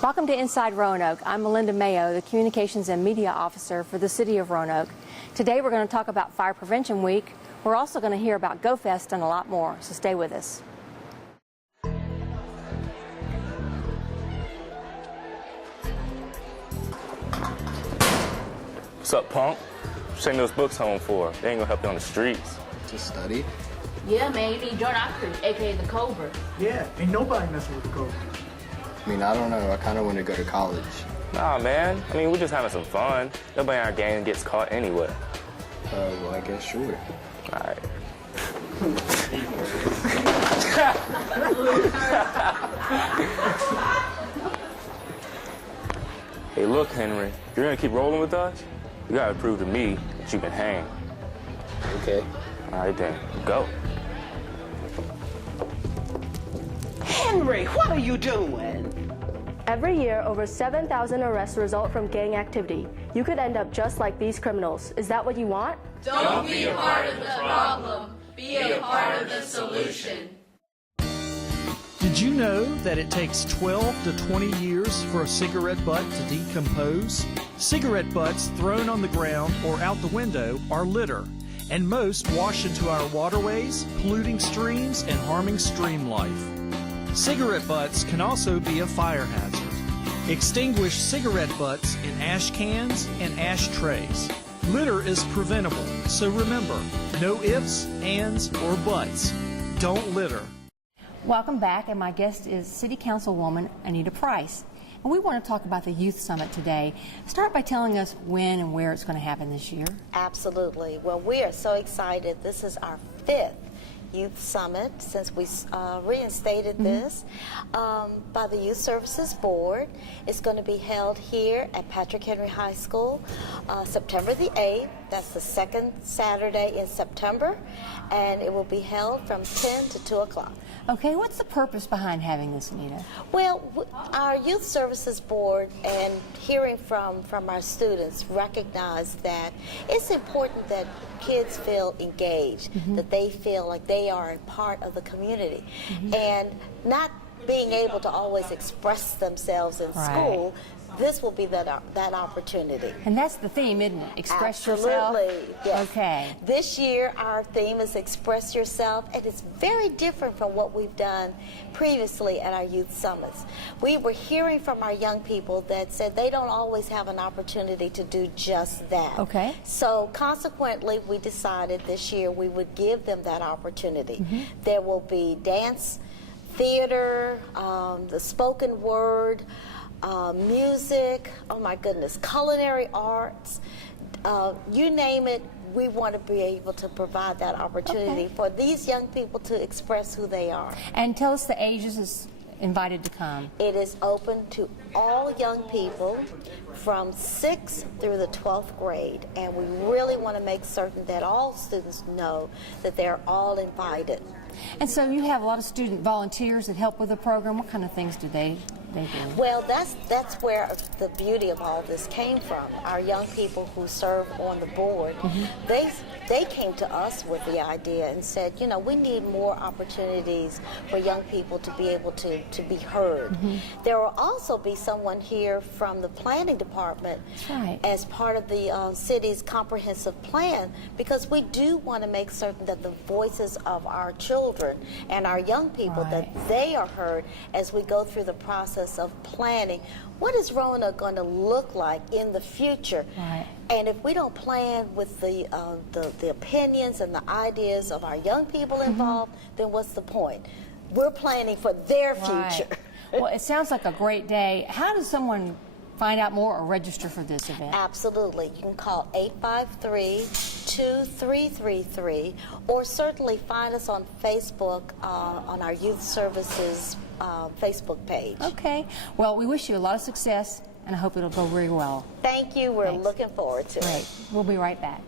Welcome to Inside Roanoke. I'm Melinda Mayo, the Communications and Media Officer for the City of Roanoke. Today we're going to talk about Fire Prevention Week. We're also going to hear about Go Fest and a lot more, so stay with us. What's up, punk? What you taking those books home for? They ain't gonna help you on the streets. To study? Yeah, man, you need to join our crew, aka the Cobra. Yeah, ain't nobody messing with the Cobra. I mean, I don't know. I kind of want to go to college. Nah, man. I mean, we're just having some fun. Nobody in our gang gets caught anyway. Well, I guess sure. All right. Hey, look, Henry. If you're gonna keep rolling with us, you gotta prove to me that you can hang. Okay. All right, then. Go. Henry, what are you doing? Every year, over 7,000 arrests result from gang activity. You could end up just like these criminals. Is that what you want? Don't be a part of the problem. Be a part of the solution. Did you know that it takes 12 to 20 years for a cigarette butt to decompose? Cigarette butts thrown on the ground or out the window are litter, and most wash into our waterways, polluting streams and harming stream life. Cigarette butts can also be a fire hazard. Extinguish cigarette butts in ash cans and ashtrays. Litter is preventable, so remember, no ifs, ands, or buts. Don't litter. Welcome back, and my guest is City Councilwoman Anita Price. And we want to talk about the Youth Summit today. Start by telling us when and where it's going to happen this year. Absolutely. Well, we are so excited. This is our 5th Youth Summit since we reinstated this by the Youth Services Board. It's going to be held here at Patrick Henry High School September the 8th. That's the second Saturday in September, and it will be held from 10 to 2 o'clock. Okay, what's the purpose behind having this, Anita? Well, our Youth Services Board and hearing from our students recognize that it's important that kids feel engaged, that they feel like they are a part of the community, and not being able to always express themselves in school. This will be that opportunity. And that's the theme, isn't it? Express yourself? Absolutely, yes. Okay. This year, our theme is Express Yourself, and it's very different from what we've done previously at our youth summits. We were hearing from our young people that said they don't always have an opportunity to do just that. Okay. So consequently, we decided this year we would give them that opportunity. There will be dance, theater, the spoken word, music, oh my goodness, culinary arts, you name it. We want to be able to provide that opportunity for these young people to express who they are. And tell us the ages is invited to come. It is open to all young people from 6th through the 12th grade, and we really want to make certain that all students know that they're all invited. And so you have a lot of student volunteers that help with the program. What kind of things do they do? Well, that's where the beauty of all this came from. Our young people who serve on the board, they came to us with the idea and said, you know, we need more opportunities for young people to be able to be heard. There will also be someone here from the planning department as part of the city's comprehensive plan, because we do want to make certain that the voices of our children and our young people, that they are heard as we go through the process of planning. What is Roanoke going to look like in the future? And if we don't plan with the opinions and the ideas of our young people involved, then what's the point? We're planning for their future. Well, it sounds like a great day. How does someone find out more or register for this event? Absolutely. You can call 853-2333, or certainly find us on Facebook on our Youth Services Facebook page. Okay. Well, we wish you a lot of success, and I hope it'll go very well. Thank you. We're looking forward to it. We'll be right back.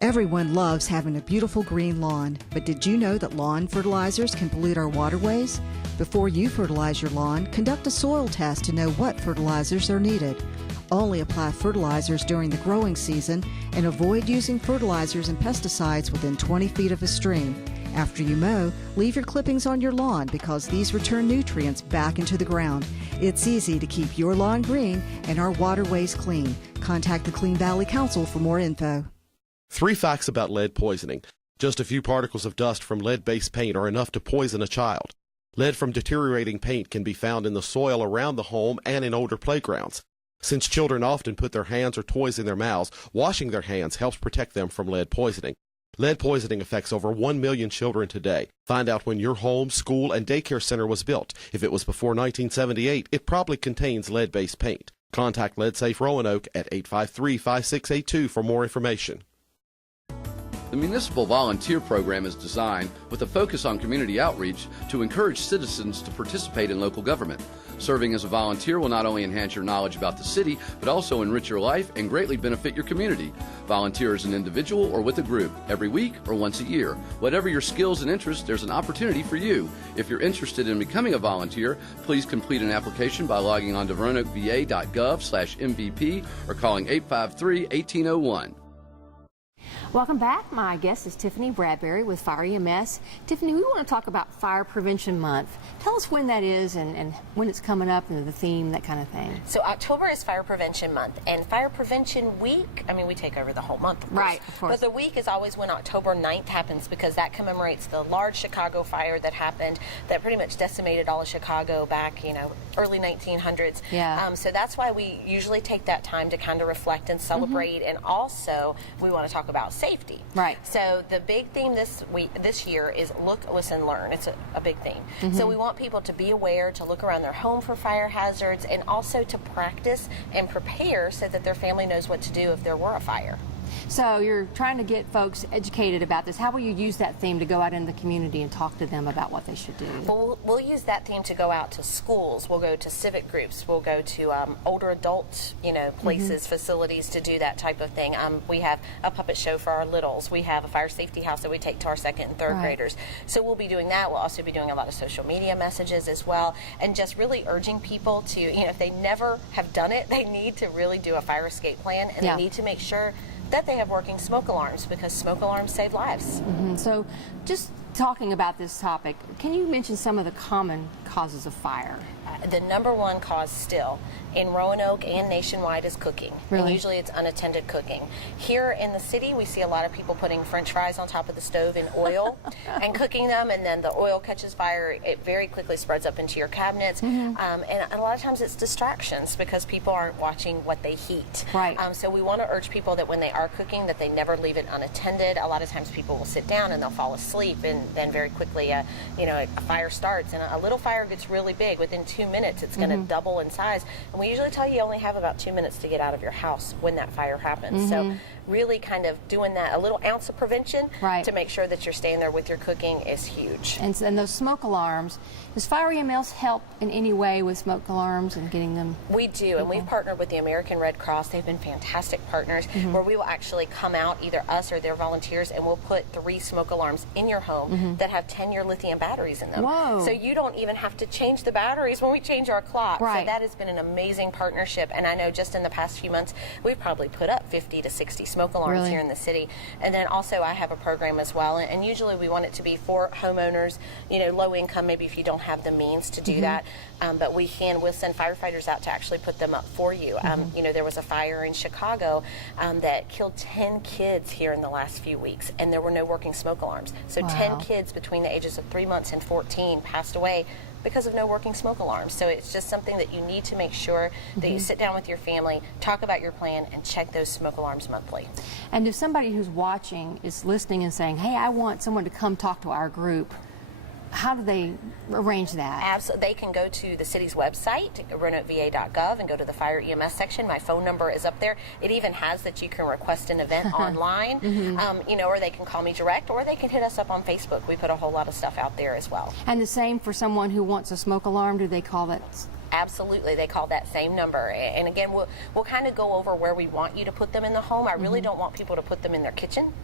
Everyone loves having a beautiful green lawn, but did you know that lawn fertilizers can pollute our waterways? Before you fertilize your lawn, conduct a soil test to know what fertilizers are needed. Only apply fertilizers during the growing season and avoid using fertilizers and pesticides within 20 feet of a stream. After you mow, leave your clippings on your lawn because these return nutrients back into the ground. It's easy to keep your lawn green and our waterways clean. Contact the Clean Valley Council for more info. 3 facts about lead poisoning. Just a few particles of dust from lead-based paint are enough to poison a child. Lead from deteriorating paint can be found in the soil around the home and in older playgrounds. Since children often put their hands or toys in their mouths, washing their hands helps protect them from lead poisoning. Lead poisoning affects over 1 million children today. Find out when your home, school, and daycare center was built. If it was before 1978, it probably contains lead-based paint. Contact Lead Safe Roanoke at 853-5682 for more information. The Municipal Volunteer Program is designed with a focus on community outreach to encourage citizens to participate in local government. Serving as a volunteer will not only enhance your knowledge about the city, but also enrich your life and greatly benefit your community. Volunteer as an individual or with a group, every week or once a year. Whatever your skills and interests, there's an opportunity for you. If you're interested in becoming a volunteer, please complete an application by logging on to roanokeva.gov/MVP or calling 853-1801. Welcome back. My guest is Tiffany Bradbury with Fire EMS. Tiffany, we want to talk about Fire Prevention Month. Tell us when that is and when it's coming up and the theme, that kind of thing. So October is Fire Prevention Month, and Fire Prevention Week, I mean, we take over the whole month, of course. Right, of course. But the week is always when October 9th happens, because that commemorates the large Chicago fire that happened that pretty much decimated all of Chicago back, early 1900s. Yeah. So that's why we usually take that time to kind of reflect and celebrate, and also we want to talk about safety. Right. So the big theme this year is look, listen, learn. It's a big theme. So we want people to be aware, to look around their home for fire hazards, and also to practice and prepare so that their family knows what to do if there were a fire. So you're trying to get folks educated about this. How will you use that theme to go out in the community and talk to them about what they should do? Well, we'll use that theme to go out to schools. We'll go to civic groups. We'll go to older adult, places, facilities to do that type of thing. We have a puppet show for our littles. We have a fire safety house that we take to our 2nd and 3rd graders. So we'll be doing that. We'll also be doing a lot of social media messages as well, and just really urging people to, if they never have done it, they need to really do a fire escape plan, and they need to make sure that they have working smoke alarms, because smoke alarms save lives. So just talking about this topic, can you mention some of the common causes of fire? The number one cause still in Roanoke and nationwide is cooking. Really? And usually it's unattended cooking. Here in the city, we see a lot of people putting French fries on top of the stove in oil and cooking them, and then the oil catches fire. It very quickly spreads up into your cabinets. And a lot of times it's distractions because people aren't watching what they heat. Right. So we want to urge people that when they are cooking, that they never leave it unattended. A lot of times people will sit down and they'll fall asleep, and then very quickly a fire starts, and a little fire gets really big. Within 2 minutes it's going to double in size, and we usually tell you only have about 2 minutes to get out of your house when that fire happens. So really kind of doing that, a little ounce of prevention to make sure that you're staying there with your cooking is huge. And those smoke alarms, does Fire EMS help in any way with smoke alarms and getting them? We do, and we've partnered with the American Red Cross. They've been fantastic partners, where we will actually come out, either us or their volunteers, and we'll put 3 smoke alarms in your home that have 10-year lithium batteries in them. Whoa. So you don't even have to change the batteries when we change our clock. Right. So that has been an amazing partnership, and I know just in the past few months we've probably put up 50 to 60 smoke alarms here in the city. And then also I have a program as well, and usually we want it to be for homeowners, low income, maybe if you don't have the means to do that, but we'll send firefighters out to actually put them up for you. There was a fire in Chicago that killed 10 kids here in the last few weeks, and there were no working smoke alarms. So 10 kids between the ages of 3 months and 14 passed away because of no working smoke alarms. So it's just something that you need to make sure that you sit down with your family, talk about your plan, and check those smoke alarms monthly. And if somebody who's watching is listening and saying, hey, I want someone to come talk to our group, how do they arrange that? Absolutely. They can go to the city's website, roanokeva.gov, and go to the Fire EMS section. My phone number is up there. It even has that you can request an event online, or they can call me direct, or they can hit us up on Facebook. We put a whole lot of stuff out there as well. And the same for someone who wants a smoke alarm, do they call that Absolutely, they call that same number. And again, we'll kind of go over where we want you to put them in the home. I really don't want people to put them in their kitchen,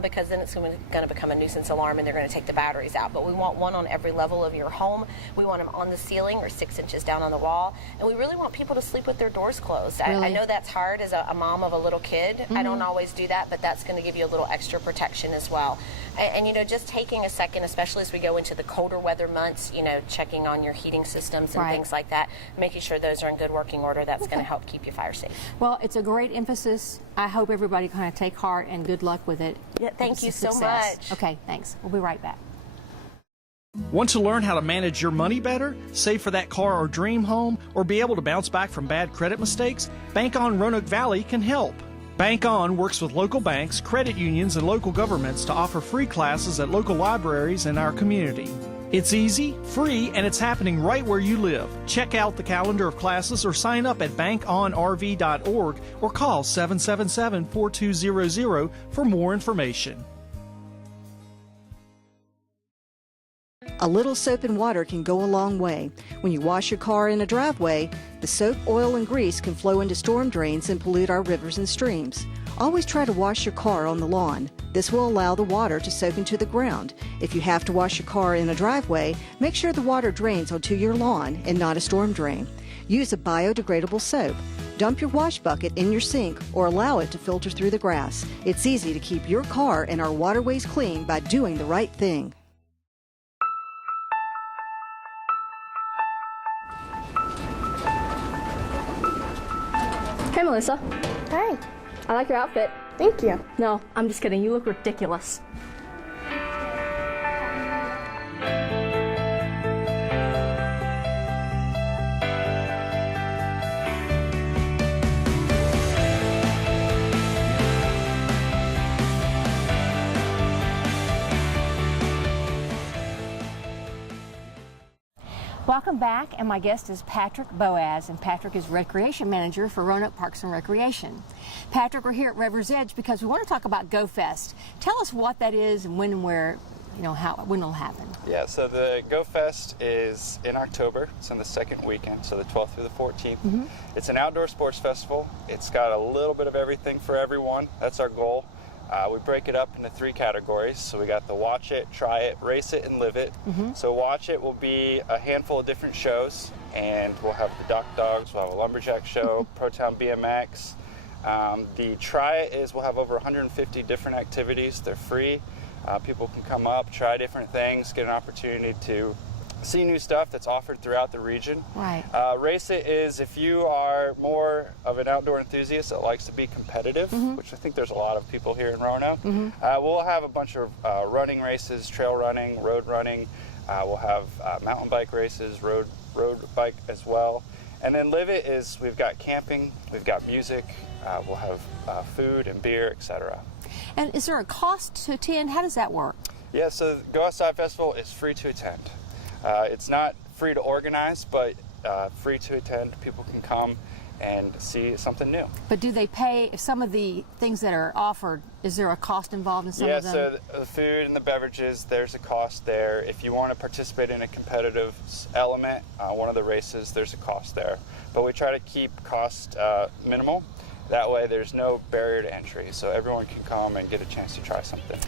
because then it's going to become a nuisance alarm and they're going to take the batteries out. But we want one on every level of your home. We want them on the ceiling or 6 inches down on the wall. And we really want people to sleep with their doors closed. Really? I know that's hard as a mom of a little kid. I don't always do that, but that's going to give you a little extra protection as well. And you know, just taking a second, especially as we go into the colder weather months, you know, checking on your heating systems and things like that, making sure those are in good working order. That's going to help keep you fire safe. Well, it's a great emphasis. I hope everybody kind of take heart and good luck with it. Yeah, thank you so much. Okay, thanks. We'll be right back. Want to learn how to manage your money better, save for that car or dream home, or be able to bounce back from bad credit mistakes? Bank On Roanoke Valley can help. Bank On works with local banks, credit unions, and local governments to offer free classes at local libraries in our community. It's easy, free, and it's happening right where you live. Check out the calendar of classes or sign up at bankonrv.org or call 777-4200 for more information. A little soap and water can go a long way. When you wash your car in a driveway, the soap, oil, and grease can flow into storm drains and pollute our rivers and streams. Always try to wash your car on the lawn. This will allow the water to soak into the ground. If you have to wash your car in a driveway, make sure the water drains onto your lawn and not a storm drain. Use a biodegradable soap. Dump your wash bucket in your sink or allow it to filter through the grass. It's easy to keep your car and our waterways clean by doing the right thing. Hey, Melissa. Hey. I like your outfit. Thank you. No, I'm just kidding. You look ridiculous. Welcome back, and my guest is Patrick Boaz, and Patrick is Recreation Manager for Roanoke Parks and Recreation. Patrick, we're here at River's Edge because we want to talk about Go Fest. Tell us what that is and when and where, you know, when it'll happen. Yeah, so the Go Fest is in October. It's on the second weekend, so the 12th through the 14th. It's an outdoor sports festival. It's got a little bit of everything for everyone. That's our goal. We break it up into 3 categories. So we got the watch it, try it, race it, and live it. So watch it will be a handful of different shows, and we'll have the Duck Dogs, we'll have a Lumberjack show, Pro Town BMX. The try it is we'll have over 150 different activities. They're free. People can come up, try different things, get an opportunity to see new stuff that's offered throughout the region. Right. Race it is if you are more of an outdoor enthusiast that likes to be competitive, which I think there's a lot of people here in Roanoke. We'll have a bunch of running races, trail running, road running. We'll have mountain bike races, road bike as well. And then live it is we've got camping, we've got music, we'll have food and beer, etc. And is there a cost to attend? How does that work? Yeah, so the Go Outside Festival is free to attend. It's not free to organize, but free to attend. People can come and see something new. But do they pay some of the things that are offered? Is there a cost involved in some of them? Yeah, so the food and the beverages, there's a cost there. If you want to participate in a competitive element, one of the races, there's a cost there. But we try to keep cost minimal. That way there's no barrier to entry, so everyone can come and get a chance to try something.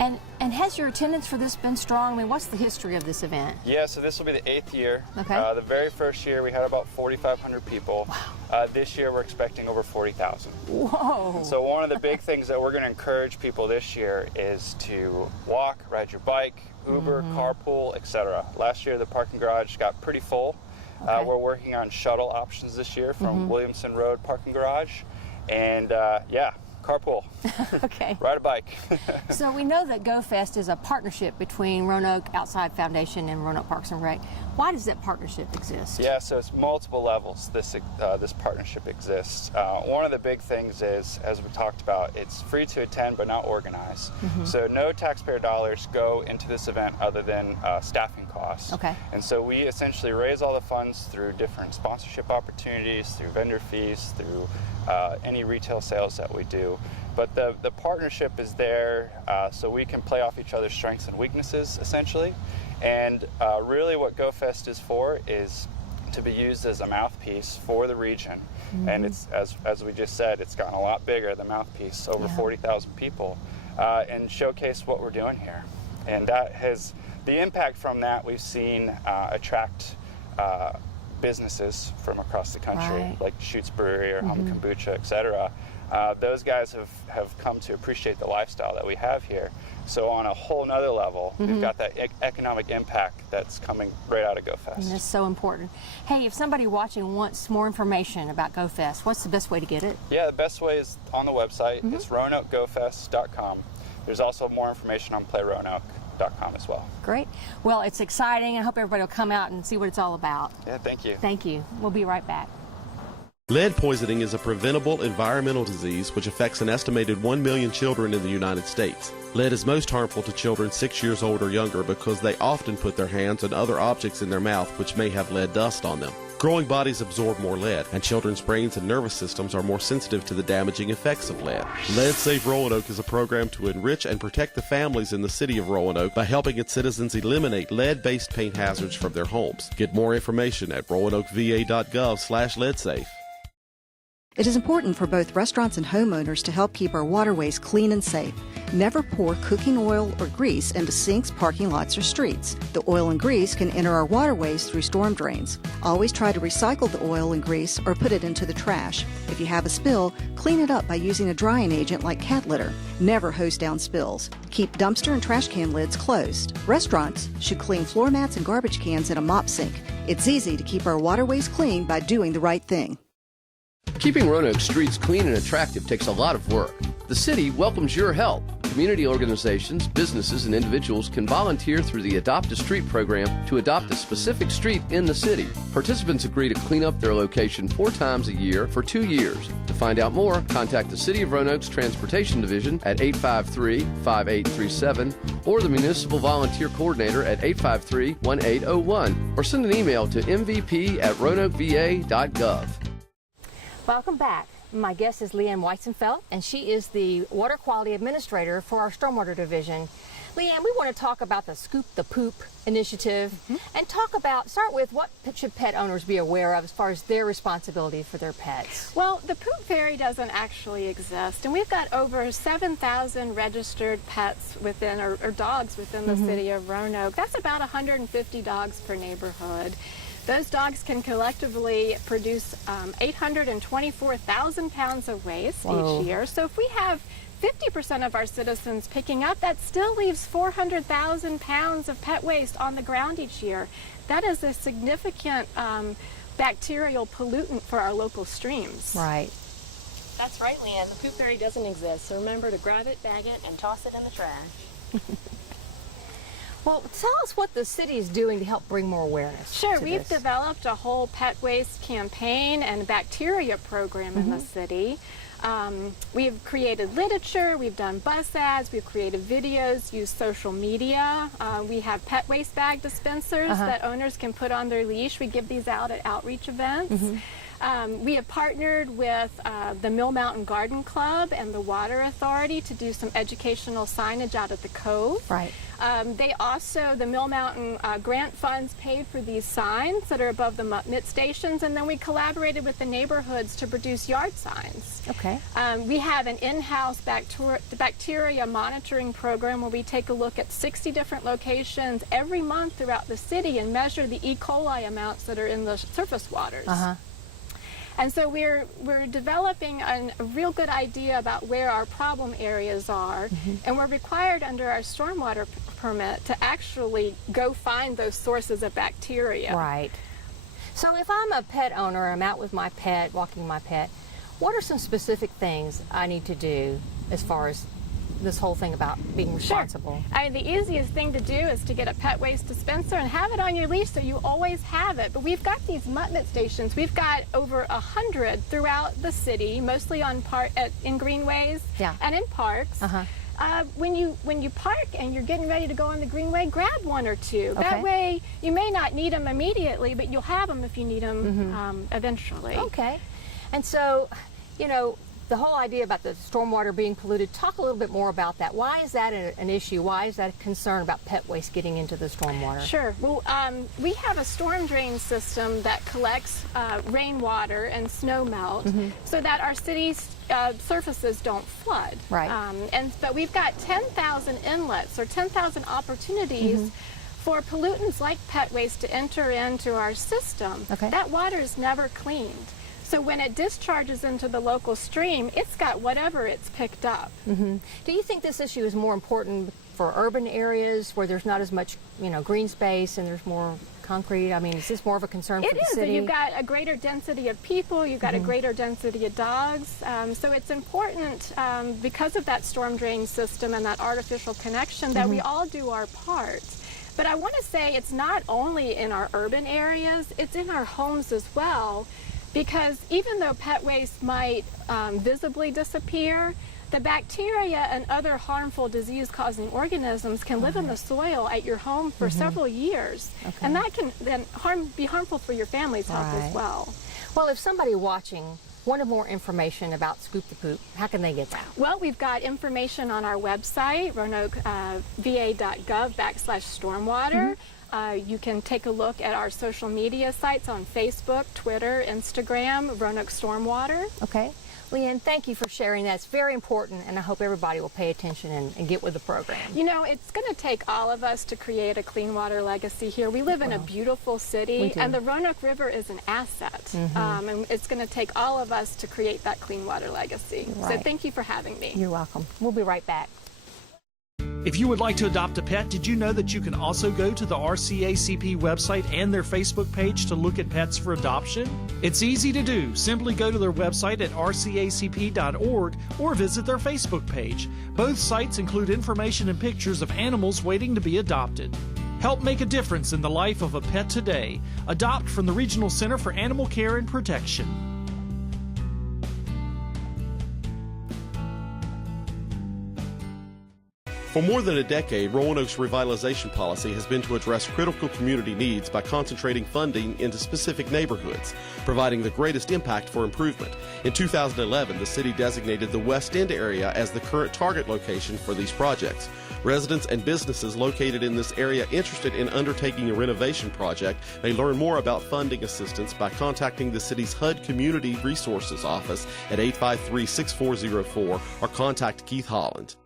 And has your attendance for this been strong? I mean, what's the history of this event? Yeah, so this will be the 8th year. Okay. The very first year we had about 4,500 people. Wow. This year we're expecting over 40,000. Whoa! So one of the big things that we're going to encourage people this year is to walk, ride your bike, Uber, carpool, etc. Last year the parking garage got pretty full. Okay. We're working on shuttle options this year from Williamson Road Parking Garage. And yeah, carpool. Okay. Ride a bike. So we know that Go Fest is a partnership between Roanoke Outside Foundation and Roanoke Parks and Rec. Why does that partnership exist? Yeah, so it's multiple levels this partnership exists. One of the big things is, as we talked about, it's free to attend but not organized. So no taxpayer dollars go into this event other than staffing costs. Okay. And so we essentially raise all the funds through different sponsorship opportunities, through vendor fees, through any retail sales that we do. But the partnership is there so we can play off each other's strengths and weaknesses, essentially. And really what Go Fest is for is to be used as a mouthpiece for the region. And it's, as we just said, it's gotten a lot bigger, the mouthpiece, over 40,000 people, and showcase what we're doing here. And that has, the impact from that we've seen attract businesses from across the country, like Schuetz Brewery or Hum Kombucha, etc. Those guys have come to appreciate the lifestyle that we have here. So on a whole nother level, we've got that economic impact that's coming right out of GoFest. And that's so important. Hey, if somebody watching wants more information about GoFest, what's the best way to get it? Yeah, the best way is on the website. It's RoanokeGoFest.com. There's also more information on PlayRoanoke.com as well. Great. Well, it's exciting. I hope everybody will come out and see what it's all about. Yeah, thank you. Thank you. We'll be right back. Lead poisoning is a preventable environmental disease which affects an estimated 1 million children in the United States. Lead is most harmful to children 6 years old or younger because they often put their hands and other objects in their mouth which may have lead dust on them. Growing bodies absorb more lead, and children's brains and nervous systems are more sensitive to the damaging effects of lead. Lead Safe Roanoke is a program to enrich and protect the families in the city of Roanoke by helping its citizens eliminate lead-based paint hazards from their homes. Get more information at roanokeva.gov/leadsafe. It is important for both restaurants and homeowners to help keep our waterways clean and safe. Never pour cooking oil or grease into sinks, parking lots, or streets. The oil and grease can enter our waterways through storm drains. Always try to recycle the oil and grease or put it into the trash. If you have a spill, clean it up by using a drying agent like cat litter. Never hose down spills. Keep dumpster and trash can lids closed. Restaurants should clean floor mats and garbage cans in a mop sink. It's easy to keep our waterways clean by doing the right thing. Keeping Roanoke streets clean and attractive takes a lot of work. The city welcomes your help. Community organizations, businesses, and individuals can volunteer through the Adopt a Street program to adopt a specific street in the city. Participants agree to clean up their location 4 times a year for 2 years. To find out more, contact the City of Roanoke's Transportation Division at 853-5837 or the Municipal Volunteer Coordinator at 853-1801 or send an email to mvp@roanokeva.gov. Welcome back. My guest is Leanne Weisenfeld, and she is the Water Quality Administrator for our Stormwater Division. Leanne, we want to talk about the Scoop the Poop initiative and start with what should pet owners be aware of as far as their responsibility for their pets. Well, the poop fairy doesn't actually exist, and we've got over 7,000 registered pets within, or dogs within the city of Roanoke. That's about 150 dogs per neighborhood. Those dogs can collectively produce 824,000 pounds of waste each year. So if we have 50% of our citizens picking up, that still leaves 400,000 pounds of pet waste on the ground each year. That is a significant bacterial pollutant for our local streams. Right. That's right, Leanne. The poop fairy doesn't exist, so remember to grab it, bag it, and toss it in the trash. Well, tell us what the city is doing to help bring more awareness. Sure, we've developed a whole pet waste campaign and bacteria program in the city. We've created literature, we've done bus ads, we've created videos, used social media. We have pet waste bag dispensers that owners can put on their leash. We give these out at outreach events. We have partnered with the Mill Mountain Garden Club and the Water Authority to do some educational signage out at the Cove. Right. They also, the Mill Mountain grant funds paid for these signs that are above the MIT stations, and then we collaborated with the neighborhoods to produce yard signs. Okay. We have an in-house bacteria monitoring program where we take a look at 60 different locations every month throughout the city and measure the E. coli amounts that are in the surface waters. And so we're developing a real good idea about where our problem areas are, and we're required under our stormwater permit to actually go find those sources of bacteria. Right. So if I'm a pet owner, I'm out with my pet, walking my pet, what are some specific things I need to do as far as this whole thing about being responsible? Sure. I mean, the easiest thing to do is to get a pet waste dispenser and have it on your leash so you always have it. But we've got these MIT stations. We've got over 100 throughout the city, mostly on in greenways and in parks. When you park and you're getting ready to go on the greenway, grab one or two. That way, you may not need them immediately, but you'll have them if you need them eventually. Okay. And so, you know, the whole idea about the stormwater being polluted, talk a little bit more about that. Why is that an issue? Why is that a concern about pet waste getting into the stormwater? Sure. Well, we have a storm drain system that collects rainwater and snow melt so that our city's surfaces don't flood. Right. But we've got 10,000 inlets or 10,000 opportunities for pollutants like pet waste to enter into our system. Okay. That water is never cleaned. So when it discharges into the local stream, it's got whatever it's picked up. Do you think this issue is more important for urban areas where there's not as much, green space and there's more concrete? I mean, is this more of a concern for the city? It is. You've got a greater density of people. You've got a greater density of dogs. So it's important because of that storm drain system and that artificial connection that we all do our part. But I want to say it's not only in our urban areas, it's in our homes as well. Because even though pet waste might visibly disappear, the bacteria and other harmful disease-causing organisms can live in the soil at your home for several years. And that can then be harmful for your family's health as well. Well, if somebody watching wanted more information about Scoop the Poop, how can they get that? Well, we've got information on our website, roanokeva.gov/stormwater. You can take a look at our social media sites on Facebook, Twitter, Instagram, Roanoke Stormwater. Okay. Leanne, thank you for sharing that. It's very important, and I hope everybody will pay attention and get with the program. It's going to take all of us to create a clean water legacy here. We live in a beautiful city, and the Roanoke River is an asset. And it's going to take all of us to create that clean water legacy. Right. So thank you for having me. You're welcome. We'll be right back. If you would like to adopt a pet, did you know that you can also go to the RCACP website and their Facebook page to look at pets for adoption? It's easy to do. Simply go to their website at rcacp.org or visit their Facebook page. Both sites include information and pictures of animals waiting to be adopted. Help make a difference in the life of a pet today. Adopt from the Regional Center for Animal Care and Protection. For more than a decade, Roanoke's revitalization policy has been to address critical community needs by concentrating funding into specific neighborhoods, providing the greatest impact for improvement. In 2011, the city designated the West End area as the current target location for these projects. Residents and businesses located in this area interested in undertaking a renovation project may learn more about funding assistance by contacting the city's HUD Community Resources Office at 853-6404 or contact Keith Holland.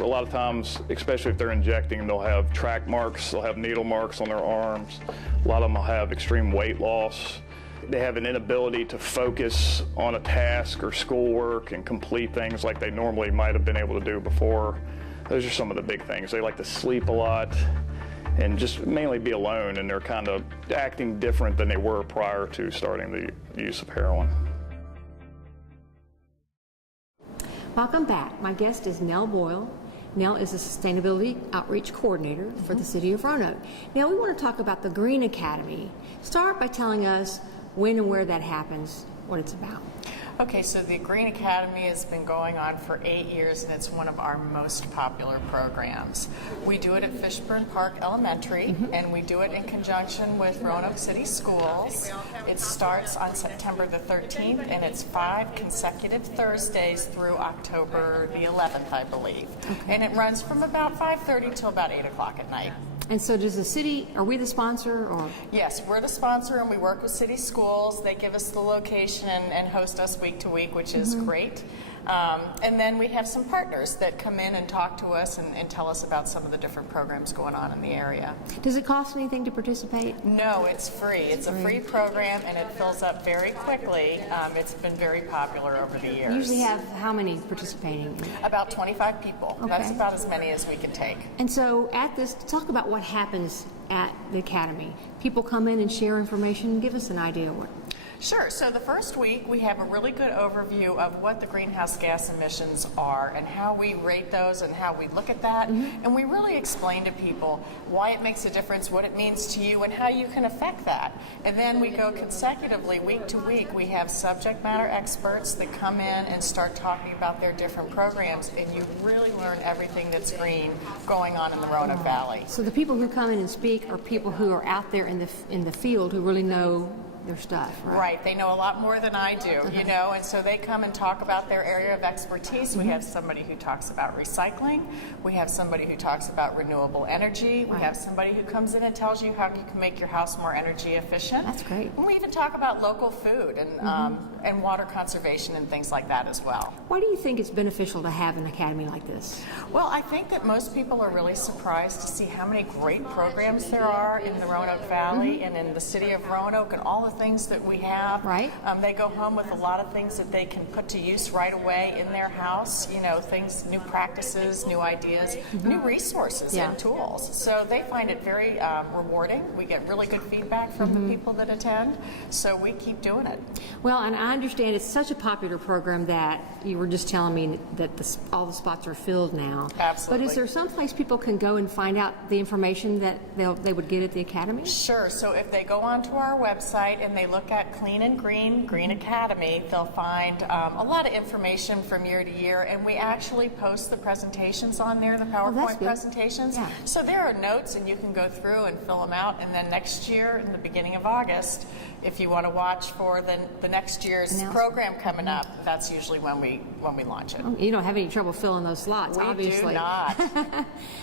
A lot of times, especially if they're injecting, they'll have track marks, they'll have needle marks on their arms. A lot of them will have extreme weight loss. They have an inability to focus on a task or schoolwork and complete things like they normally might have been able to do before. Those are some of the big things. They like to sleep a lot and just mainly be alone, and they're kind of acting different than they were prior to starting the use of heroin. Welcome back. My guest is Nell Boyle. Nell is a Sustainability Outreach Coordinator for the City of Roanoke. Now, we want to talk about the Green Academy. Start by telling us when and where that happens, what it's about. Okay, so the Green Academy has been going on for 8 years, and it's one of our most popular programs. We do it at Fishburne Park Elementary, and we do it in conjunction with Roanoke City Schools. It starts on September the 13th, and it's 5 consecutive Thursdays through October the 11th, I believe. And it runs from about 5:30 till about 8 o'clock at night. And so does the city, are we the sponsor? Or? Yes, we're the sponsor, and we work with city schools. They give us the location and host us week to week, which is great. And then we have some partners that come in and talk to us and tell us about some of the different programs going on in the area. Does it cost anything to participate? No, it's free. It's a free program, and it fills up very quickly. It's been very popular over the years. You usually have how many participating? About 25 people. Okay. That's about as many as we can take. And so at this, talk about what happens at the Academy. People come in and share information. Give us an idea of what. Sure. So the first week we have a really good overview of what the greenhouse gas emissions are and how we rate those and how we look at that. And we really explain to people why it makes a difference, what it means to you, and how you can affect that. And then we go consecutively, week to week. We have subject matter experts that come in and start talking about their different programs, and you really learn everything that's green going on in the Roanoke Valley. So the people who come in and speak are people who are out there in the field who really know their stuff, right? Right. They know a lot more than I do, you know, and so they come and talk about their area of expertise. We have somebody who talks about recycling. We have somebody who talks about renewable energy. We have somebody who comes in and tells you how you can make your house more energy efficient. That's great. And we even talk about local food and water conservation and things like that as well. Why do you think it's beneficial to have an academy like this? Well, I think that most people are really surprised to see how many great programs there are in the Roanoke Valley and in the city of Roanoke and all the things that we have. Right. They go home with a lot of things that they can put to use right away in their house, you know, things, new practices, new ideas, new resources and tools. So they find it very rewarding. We get really good feedback from the people that attend, so we keep doing it. Well, and I understand it's such a popular program that you were just telling me that all the spots are filled now. Absolutely. But is there some place people can go and find out the information that they would get at the academy? Sure. So if they go onto our website and they look at Clean and Green Academy, they'll find a lot of information from year to year, and we actually post the presentations on there, the PowerPoint presentations. Yeah. So there are notes, and you can go through and fill them out, and then next year, in the beginning of August, if you want to watch for the next year's program coming up, that's usually when we launch it. You don't have any trouble filling those slots, obviously. We do not.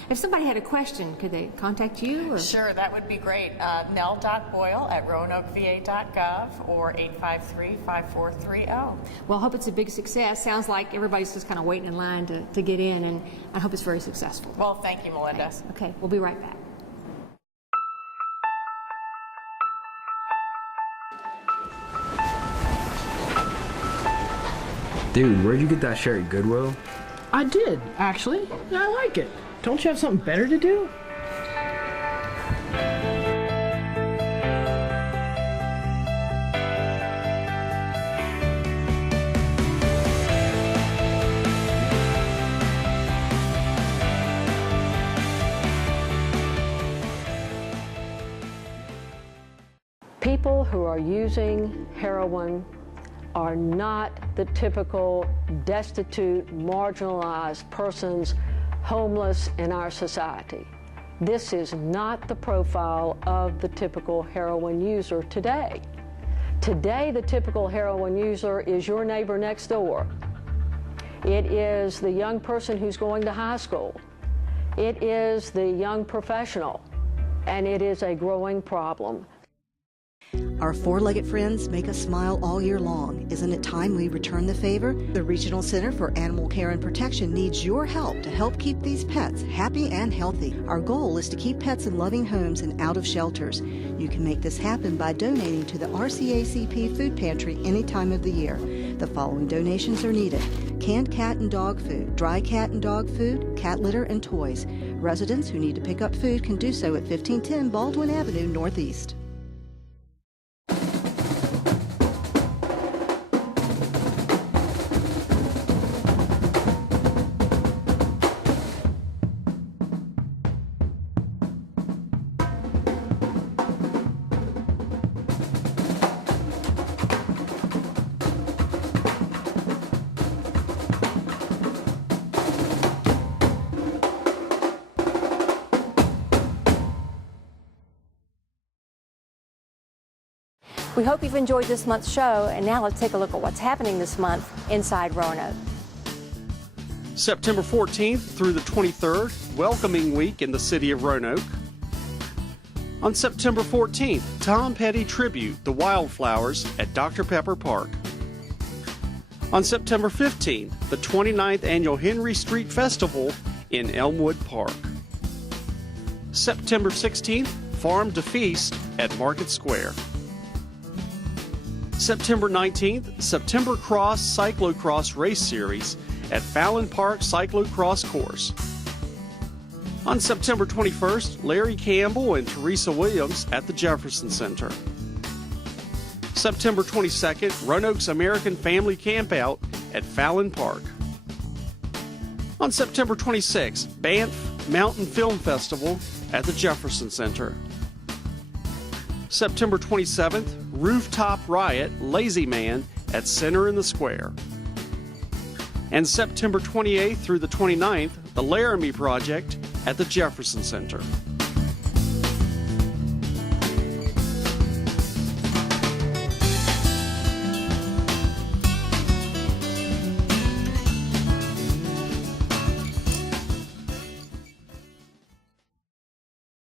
If somebody had a question, could they contact you? Or? Sure, that would be great. nell.boyle@roanokeva.gov or 853-5430. Well, I hope it's a big success. Sounds like everybody's just kind of waiting in line to get in, and I hope it's very successful. Well, thank you, Melinda. Okay, we'll be right back. Dude, where'd you get that shirt, Goodwill? I did, actually. I like it. Don't you have something better to do? People who are using heroin are not the typical destitute, marginalized persons, homeless in our society. This is not the profile of the typical heroin user today. Today, the typical heroin user is your neighbor next door. It is the young person who's going to high school. It is the young professional, and it is a growing problem. Our four-legged friends make us smile all year long. Isn't it time we return the favor? The Regional Center for Animal Care and Protection needs your help to help keep these pets happy and healthy. Our goal is to keep pets in loving homes and out of shelters. You can make this happen by donating to the RCACP Food Pantry any time of the year. The following donations are needed: canned cat and dog food, dry cat and dog food, cat litter, and toys. Residents who need to pick up food can do so at 1510 Baldwin Avenue Northeast. We hope you've enjoyed this month's show, and now let's take a look at what's happening this month inside Roanoke. September 14th through the 23rd, Welcoming Week in the city of Roanoke. On September 14th, Tom Petty Tribute, the Wildflowers at Dr. Pepper Park. On September 15th, the 29th Annual Henry Street Festival in Elmwood Park. September 16th, Farm to Feast at Market Square. September 19th, SeptemberCross Cyclocross Race Series at Fallon Park Cyclocross Course. On September 21st, Larry Campbell and Teresa Williams at the Jefferson Center. September 22nd, Roanoke's American Family Campout at Fallon Park. On September 26th, Banff Mountain Film Festival at the Jefferson Center. September 27th, Rooftop Riot Lazy Man at Center in the Square. And September 28th through the 29th, the Laramie Project at the Jefferson Center.